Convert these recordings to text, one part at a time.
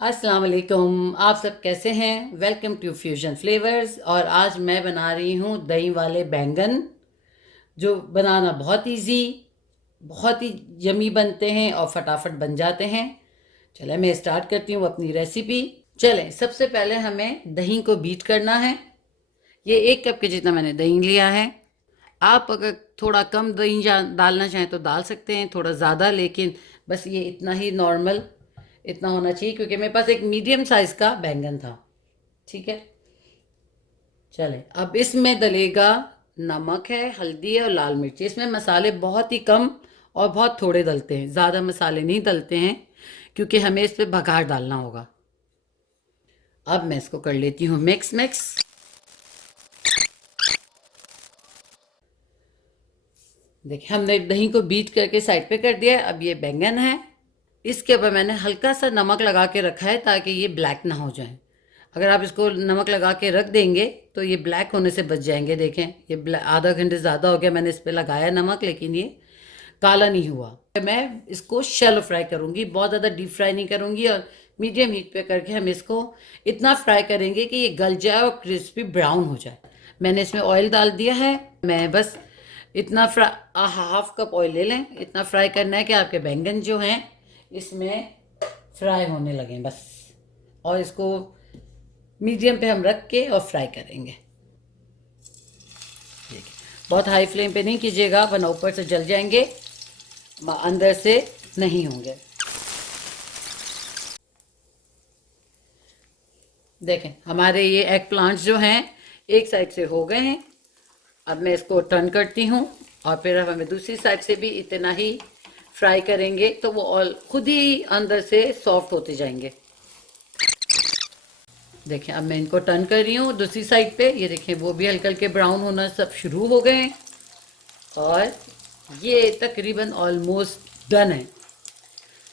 अस्सलाम वालेकुम। आप सब कैसे हैं? Welcome to fusion flavours. और आज मैं बना रही हूँ दही वाले बैंगन, जो बनाना बहुत इजी, बहुत ही यमी बनते हैं और फटाफट बन जाते हैं। चलें मैं स्टार्ट करती हूँ अपनी रेसिपी। चलें, सबसे पहले हमें दही को बीट करना है। ये 1 कप के जितना मैंने दही लिया है। आप अगर थोड़ा कम दही डालना चाहें तो डाल सकते हैं, थोड़ा ज़्यादा, लेकिन बस ये इतना ही नॉर्मल इतना होना चाहिए, क्योंकि मेरे पास एक मीडियम साइज़ का बैंगन था। ठीक है, चले अब इसमें डलेगा नमक है, हल्दी है और लाल मिर्ची। इसमें मसाले बहुत ही कम और बहुत थोड़े डलते हैं, ज़्यादा मसाले नहीं डलते हैं, क्योंकि हमें इस पर बघार डालना होगा। अब मैं इसको कर लेती हूँ मिक्स मिक्स। देखिए, हमने दही को बीट करके साइड पे कर दिया है। अब ये बैंगन है, इसके ऊपर मैंने हल्का सा नमक लगा के रखा है ताकि ये ब्लैक ना हो जाए। अगर आप इसको नमक लगा के रख देंगे तो ये ब्लैक होने से बच जाएंगे। देखें, ये आधा घंटे ज़्यादा हो गया मैंने इस पर लगाया नमक, लेकिन ये काला नहीं हुआ। मैं इसको शैलो फ्राई करूँगी, बहुत ज़्यादा डीप फ्राई नहीं करूँगी, और मीडियम हीट पे करके हम इसको इतना फ्राई करेंगे कि ये गल जाए और क्रिस्पी ब्राउन हो जाए। मैंने इसमें ऑयल डाल दिया है। मैं बस इतना हाफ कप ऑयल ले लें। इतना फ्राई करना है कि आपके बैंगन जो हैं इसमें फ्राई होने लगें बस। और इसको मीडियम पे हम रख के और फ्राई करेंगे। देखिए, बहुत हाई फ्लेम पे नहीं कीजिएगा, वरना ऊपर से जल जाएंगे, अंदर से नहीं होंगे। देखें, हमारे ये एग प्लांट्स जो हैं एक साइड से हो गए हैं। अब मैं इसको टर्न करती हूँ, और फिर अब हमें दूसरी साइड से भी इतना ही फ्राई करेंगे तो वो ऑल खुद ही अंदर से सॉफ्ट होते जाएंगे। देखें, अब मैं इनको टर्न कर रही हूँ दूसरी साइड पे। ये देखें, वो भी हल्के हल्के ब्राउन होना सब शुरू हो गए हैं, और ये तकरीबन ऑलमोस्ट डन है।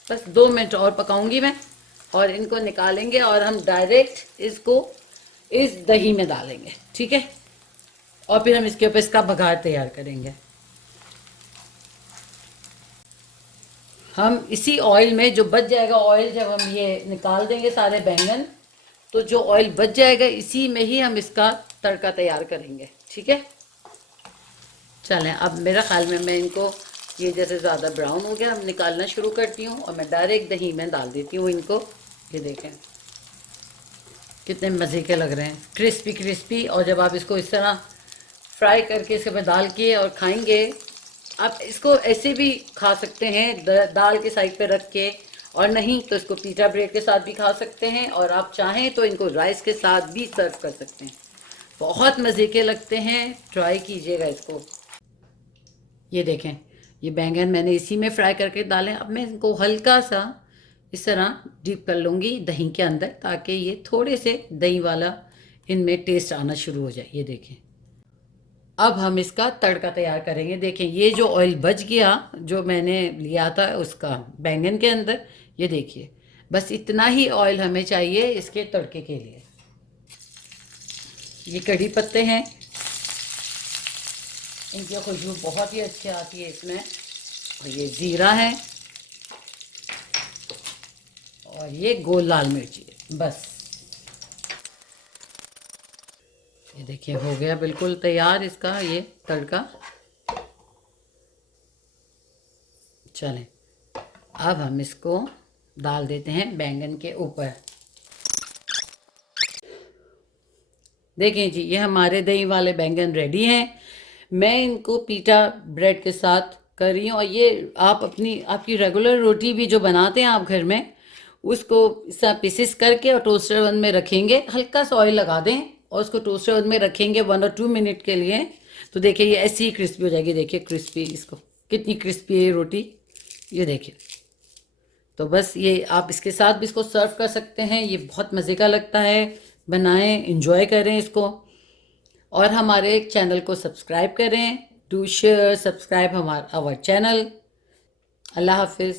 बस 2 मिनट और पकाऊंगी मैं, और इनको निकालेंगे और हम डायरेक्ट इसको इस दही में डालेंगे। ठीक है, और फिर हम इसके ऊपर इसका बघार तैयार करेंगे। हम इसी ऑयल में, जो बच जाएगा ऑयल, जब हम ये निकाल देंगे सारे बैंगन, तो जो ऑयल बच जाएगा इसी में ही हम इसका तड़का तैयार करेंगे। ठीक है, चलें अब मेरा ख्याल में मैं इनको, ये जैसे ज़्यादा ब्राउन हो गया, हम निकालना शुरू करती हूँ और मैं डायरेक्ट दही में डाल देती हूँ इनको। ये देखें कितने मज़े के लग रहे हैं, क्रिस्पी क्रिस्पी। और जब आप इसको इस तरह फ्राई करके इसके ऊपर डाल के और खाएंगे, आप इसको ऐसे भी खा सकते हैं दाल के साइड पे रख के, और नहीं तो इसको पीटा ब्रेड के साथ भी खा सकते हैं, और आप चाहें तो इनको राइस के साथ भी सर्व कर सकते हैं। बहुत मज़े के लगते हैं, ट्राई कीजिएगा इसको। ये देखें, ये बैंगन मैंने इसी में फ्राई करके डालें। अब मैं इनको हल्का सा इस तरह डीप कर लूँगी दही के अंदर, ताकि ये थोड़े से दही वाला इनमें टेस्ट आना शुरू हो जाए। ये देखें, अब हम इसका तड़का तैयार करेंगे। देखें, ये जो ऑयल बच गया जो मैंने लिया था उसका बैंगन के अंदर, ये देखिए, बस इतना ही ऑयल हमें चाहिए इसके तड़के के लिए। ये कड़ी पत्ते हैं, इनकी खुशबू बहुत ही अच्छी आती है इसमें। और ये ज़ीरा है, और ये गोल लाल मिर्ची है। बस ये देखिए, हो गया बिल्कुल तैयार इसका ये तड़का। चलें, अब हम इसको डाल देते हैं बैंगन के ऊपर। देखें जी, ये हमारे दही वाले बैंगन रेडी हैं। मैं इनको पीटा ब्रेड के साथ कर रही हूँ, और ये आप आपकी रेगुलर रोटी भी जो बनाते हैं आप घर में, उसको इस तरह पीसेस करके और टोस्टर ओवन में रखेंगे। हल्का सा ऑयल लगा दें और उसको टोस्टर ओवन में रखेंगे 1 और 2 मिनट के लिए, तो देखिए ये ऐसी ही क्रिस्पी हो जाएगी। देखिए क्रिस्पी, इसको कितनी क्रिस्पी है ये रोटी, ये देखिए। तो बस ये आप इसके साथ भी इसको सर्व कर सकते हैं। ये बहुत मज़े का लगता है, बनाएं, इंजॉय करें इसको। और हमारे चैनल को सब्सक्राइब करें, डू शेयर सब्सक्राइब हमारा आवर चैनल। अल्लाह हाफिज़।